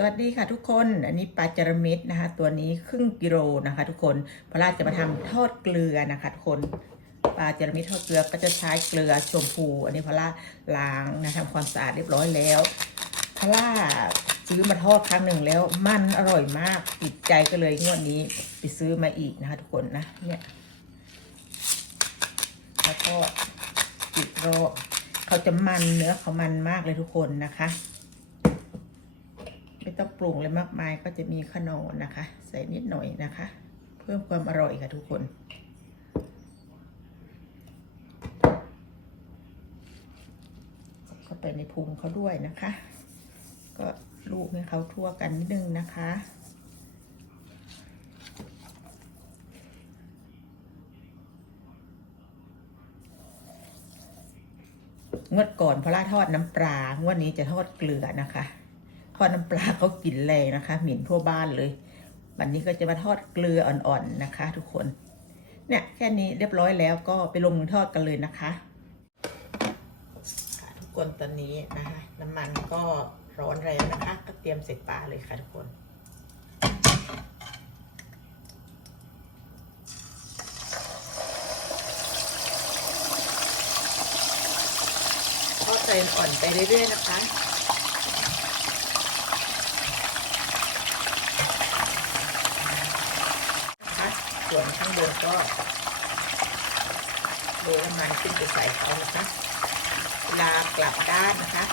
สวัสดีค่ะทุกคน อันนี้ปลาจระเม็ดนะคะ ตัวนี้ครึ่งกิโลนะคะ ทุกคนพระราจะมาทำทอดเกลือนะคะทุกคนปลาจระเม็ดทอดเกลือก็จะใช้เกลือชมพู อันนี้พระราล้างนะทำความสะอาดเรียบร้อยแล้วพระราซื้อมาทอดครั้งหนึ่งแล้ว มันอร่อยมากติดใจก็เลยงวดนี้ไปซื้อมาอีกนะคะ ทุกคนนะเนี่ยแล้วก็ติดรอเขาจะมันเนื้อเขามันมากเลยทุกคนนะคะ ไม่ต้องปรุงเลยมากมายก็จะมีขนมนะคะ ใส่นิดหน่อยนะคะ เพิ่มความอร่อยค่ะทุกคนเข้าไปในพุงเขาด้วยนะคะ ก็ลูกให้เขาทั่วกันนิดนึงนะคะงวดก่อนพระราทอดน้ำปลางวดนี้จะทอดเกลือนะคะ ทอน้ำปลาเขากลิ่นแรงนะคะหมิ่นทั่วบ้านเลย วันนี้ก็จะมาทอดเกลืออ่อนๆนะคะ ทุกคน เนี่ยแค่นี้เรียบร้อยแล้วก็ไปลงมือทอดกันเลยนะคะค่ะทุกคนตอนนี้นะคะ น้ำมันก็ร้อนแล้วนะคะ ก็เตรียมใส่ปลาเลยค่ะทุกคนทอดไฟอ่อนไปเรื่อยๆนะคะ นะคะ ส่วนข้างบนก็โรยน้ำมันขึ้นไปใส่เขานะคะเวลากลับด้านนะคะ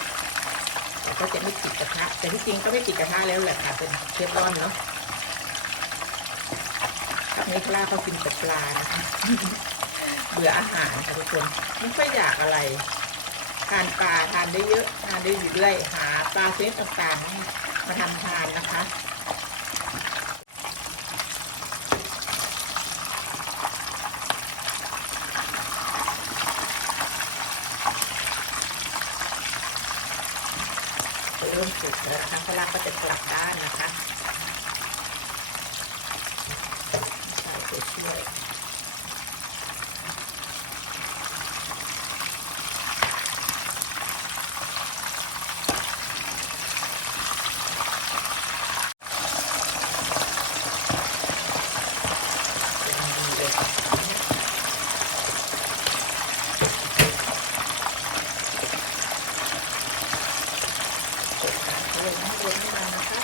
เราก็จะไม่ติดกระทะแต่ที่จริงก็ไม่ติดกระทะแล้วแหละค่ะเป็นเชฟร้อนเนาะครับนี้ปลาเขากินแต่ปลานะคะเบื่ออาหารค่ะทุกคนไม่ค่อยอยากอะไรทานปลาทานได้เยอะทานได้อยู่เรื่อยหาปลาชนิดต่างๆมาทำทานนะคะ เริ่มสุกแล้วนะคะข้าวราดก็จะกลับด้านนะคะใส่ตัวช่วย เป็นดีเลยก ดขาเยนะบนให้มันนะคะ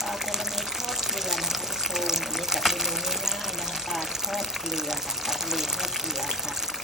ปลาจระเม็ดทอดเกลือนะคะทุกคนอันนี้กับเมนูง่ายๆนะคะปลาทอดเกลือค่ะปลาทะเลทอดเกลือค่ะ